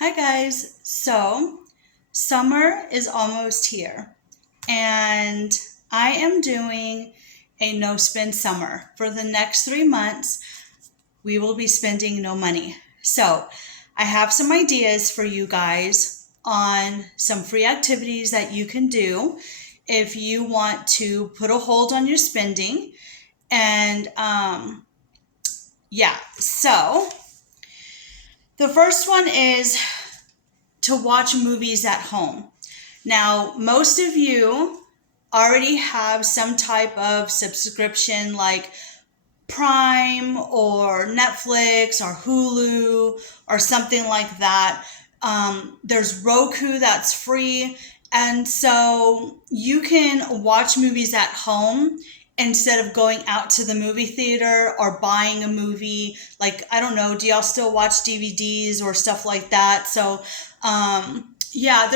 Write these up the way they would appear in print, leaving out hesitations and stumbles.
Hi guys. So, summer is almost here, and I am doing a no spend summer. For the next 3 months, we will be spending no money. So, I have some ideas for you guys on some free activities that you can do if you want to put a hold on your spending. And yeah, so the first one is to watch movies at home. Now, most of you already have some type of subscription like Prime or Netflix or Hulu or something like that. There's Roku that's free. And so you can watch movies at home instead of going out to the movie theater or buying a movie. Like, I don't know, do y'all still watch DVDs or stuff like that? So, yeah,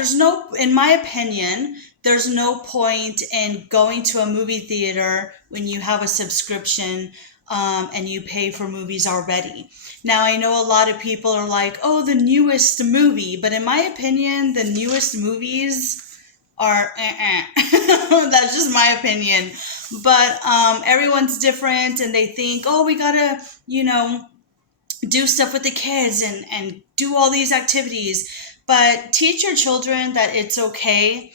in my opinion, there's no point in going to a movie theater when you have a subscription and you pay for movies already. Now, I know a lot of people are like, oh, the newest movie, but in my opinion, the newest movies are that's just my opinion. But everyone's different and they think, oh, we gotta, do stuff with the kids and do all these activities. But teach your children that it's okay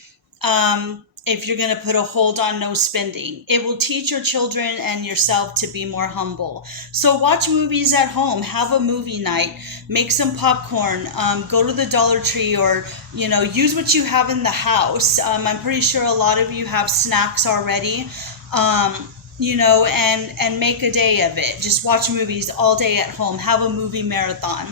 if you're going to put a hold on no spending. It will teach your children and yourself to be more humble. So watch movies at home, have a movie night, make some popcorn, go to the Dollar Tree or, use what you have in the house. I'm pretty sure a lot of you have snacks already. And make a day of it. Just watch movies all day at home. Have a movie marathon.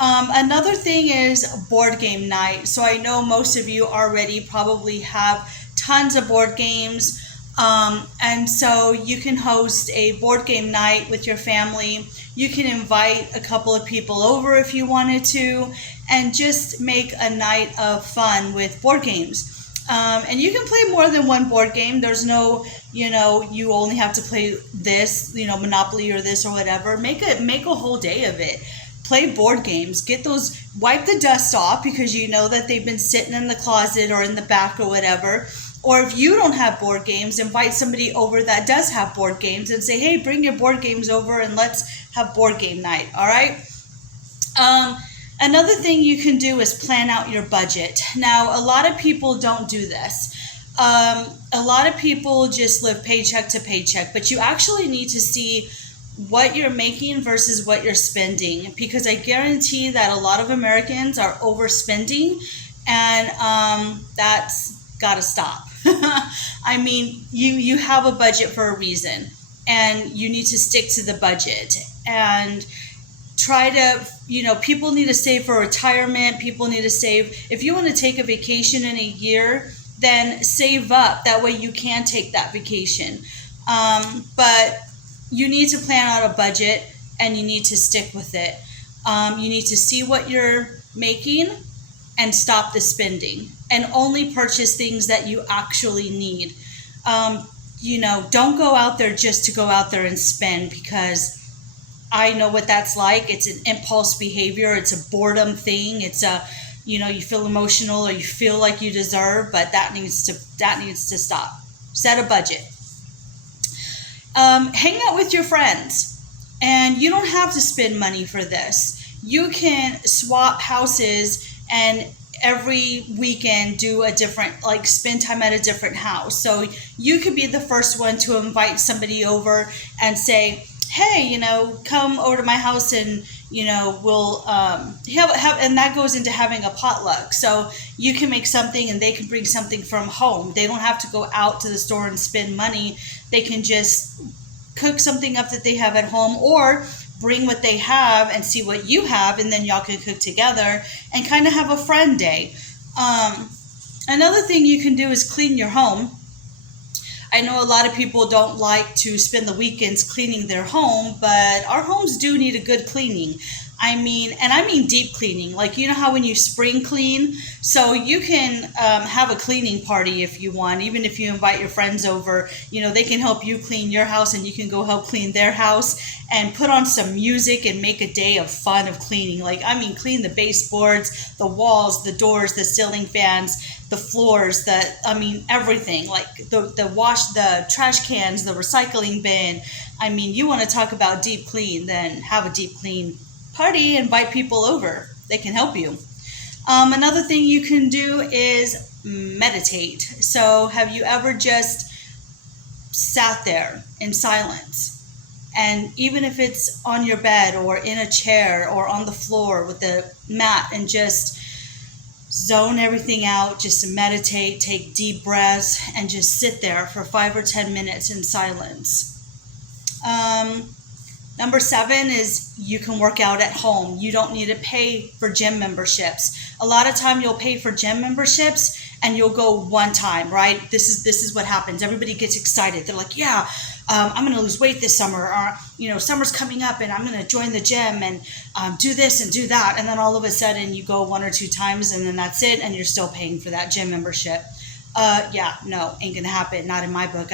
Another thing is board game night. So I know most of you already probably have tons of board games. And so you can host a board game night with your family. You can invite a couple of people over if you wanted to, and just make a night of fun with board games. And you can play more than one board game. There's no, you only have to play this, Monopoly or this or whatever. Make a whole day of it. Play board games. Get those, wipe the dust off because you know that they've been sitting in the closet or in the back or whatever. Or if you don't have board games, invite somebody over that does have board games and say, hey, bring your board games over and let's have board game night. All right. Another thing you can do is plan out your budget. Now, a lot of people don't do this. A lot of people just live paycheck to paycheck, but you actually need to see what you're making versus what you're spending, because I guarantee that a lot of Americans are overspending, and that's got to stop. I mean, you have a budget for a reason, and you need to stick to the budget and try to, people need to save for retirement. People need to save. If you want to take a vacation in a year, then save up. That way you can take that vacation. But you need to plan out a budget and you need to stick with it. You need to see what you're making and stop the spending and only purchase things that you actually need. Don't go out there just to go out there and spend, because I know what that's like. It's an impulse behavior. It's a boredom thing. It's you feel emotional or you feel like you deserve, but that needs to stop. Set a budget. Hang out with your friends, and you don't have to spend money for this. You can swap houses and every weekend do a different, like, spend time at a different house. So you could be the first one to invite somebody over and say, hey, come over to my house and, we'll have, and that goes into having a potluck. So you can make something and they can bring something from home. They don't have to go out to the store and spend money. They can just cook something up that they have at home, or bring what they have and see what you have, and then y'all can cook together and kind of have a friend day. Another thing you can do is clean your home. I know a lot of people don't like to spend the weekends cleaning their home, but our homes do need a good cleaning. And I mean deep cleaning. Like, you know how when you spring clean, so you can have a cleaning party if you want, even if you invite your friends over, they can help you clean your house and you can go help clean their house and put on some music and make a day of fun of cleaning. Like, clean the baseboards, the walls, the doors, the ceiling fans, the floors, everything. Like the trash cans, the recycling bin. You want to talk about deep clean, then have a deep clean party, invite people over. They can help you. Another thing you can do is meditate. So have you ever just sat there in silence? And even if it's on your bed or in a chair or on the floor with the mat, and just zone everything out, just meditate, take deep breaths, and just sit there for 5 or 10 minutes in silence. Number 7 is you can work out at home. You don't need to pay for gym memberships. A lot of time you'll pay for gym memberships and you'll go one time, right? This is what happens. Everybody gets excited. They're like, yeah, I'm going to lose weight this summer, or, summer's coming up and I'm going to join the gym and do this and do that. And then all of a sudden you go 1 or 2 times and then that's it. And you're still paying for that gym membership. No, ain't going to happen. Not in my book.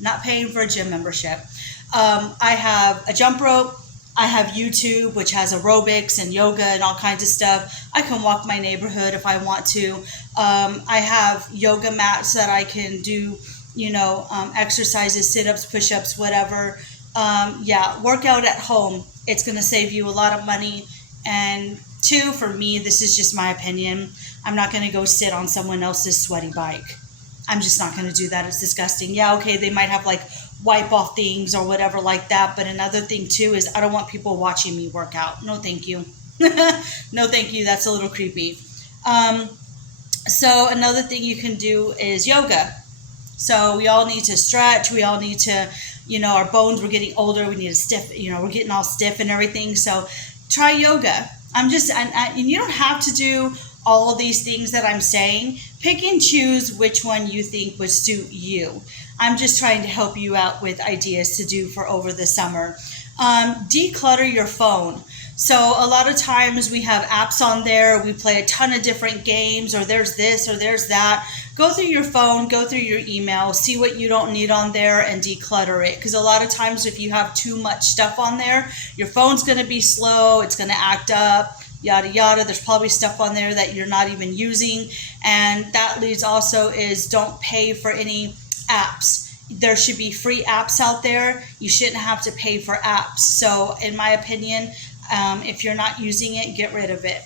Not paying for a gym membership. I have a jump rope. I have YouTube, which has aerobics and yoga and all kinds of stuff. I can walk my neighborhood if I want to. I have yoga mats that I can do, exercises, sit-ups, push-ups, whatever. Work out at home. It's going to save you a lot of money. And 2, for me, this is just my opinion, I'm not going to go sit on someone else's sweaty bike. I'm just not going to do that. It's disgusting. Yeah, okay, they might have like wipe off things or whatever like that. But another thing too is I don't want people watching me work out. No, thank you. No, thank you. That's a little creepy. So another thing you can do is yoga. So we all need to stretch. We all need to, our bones, we're getting older. We need to stiff, we're getting all stiff and everything. So try yoga. And you don't have to do all of these things that I'm saying. Pick and choose which one you think would suit you. I'm just trying to help you out with ideas to do for over the summer. Declutter your phone. So a lot of times we have apps on there. We play a ton of different games, or there's this or there's that. Go through your phone, go through your email, see what you don't need on there and declutter it. Because a lot of times if you have too much stuff on there, your phone's going to be slow. It's going to act up. Yada yada. There's probably stuff on there that you're not even using. And that leads also is don't pay for any apps. There should be free apps out there. You shouldn't have to pay for apps. So in my opinion, if you're not using it, get rid of it.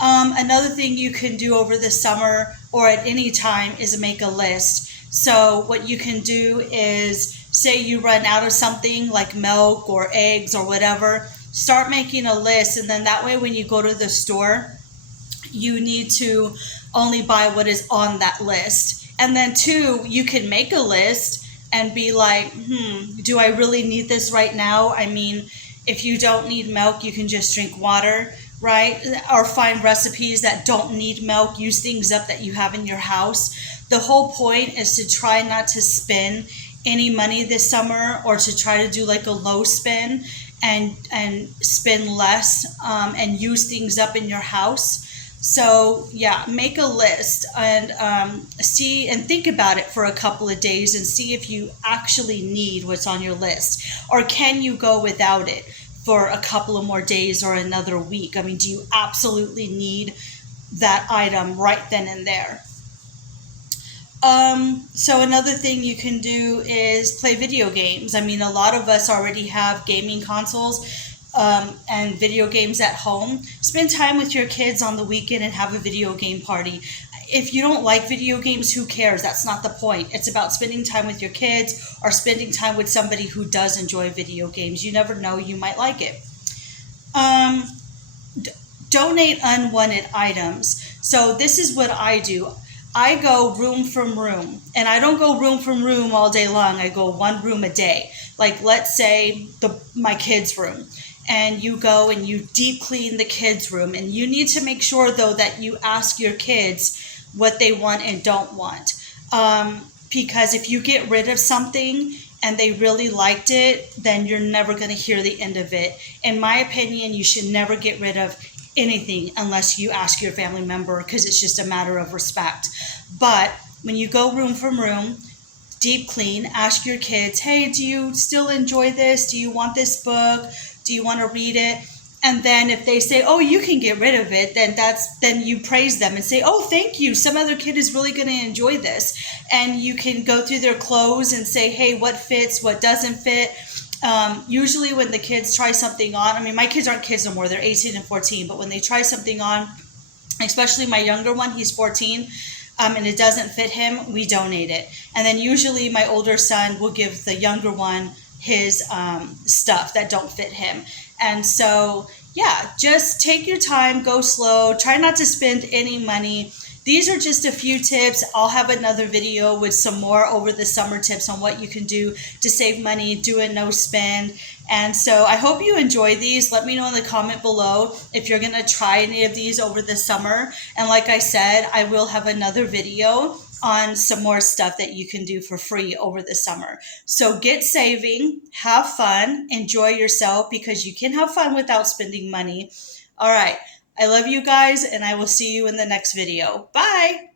Another thing you can do over the summer or at any time is make a list. So what you can do is, say you run out of something like milk or eggs or whatever, start making a list, and then that way when you go to the store, you need to only buy what is on that list. And then 2, you can make a list and be like, do I really need this right now? If you don't need milk, you can just drink water, right? Or find recipes that don't need milk, use things up that you have in your house. The whole point is to try not to spend any money this summer, or to try to do like a low spend and spend less and use things up in your house. So make a list and see and think about it for a couple of days and see if you actually need what's on your list, or can you go without it for a couple of more days or another week. Do you absolutely need that item right then and there? So another thing you can do is play video games. A lot of us already have gaming consoles and video games at home. Spend time with your kids on the weekend and have a video game party. If you don't like video games, who cares? That's not the point. It's about spending time with your kids or spending time with somebody who does enjoy video games. You never know, you might like it. Donate unwanted items. So this is what I do. I go room from room, and I don't go room from room all day long. I go one room a day. Like, let's say my kids' room, and you go and you deep clean the kids' room, and you need to make sure though that you ask your kids what they want and don't want. Because if you get rid of something and they really liked it, then you're never going to hear the end of it. In my opinion, you should never get rid of anything unless you ask your family member, because it's just a matter of respect. But when you go room from room, deep clean, ask your kids, hey, do you still enjoy this? Do you want this book? Do you want to read it? And then if they say, oh, you can get rid of it, then you praise them and say, oh, thank you, some other kid is really going to enjoy this. And you can go through their clothes and say, hey, what fits, what doesn't fit. Usually when the kids try something on, I mean, my kids aren't kids no more, they're 18 and 14, but when they try something on, especially my younger one, he's 14, and it doesn't fit him, we donate it. And then usually my older son will give the younger one his stuff that don't fit him. And so, yeah, just take your time, go slow, try not to spend any money. These are just a few tips. I'll have another video with some more over the summer tips on what you can do to save money, do a no spend. And so I hope you enjoy these. Let me know in the comment below if you're going to try any of these over the summer. And like I said, I will have another video on some more stuff that you can do for free over the summer. So get saving, have fun, enjoy yourself, because you can have fun without spending money. All right. I love you guys, and I will see you in the next video. Bye.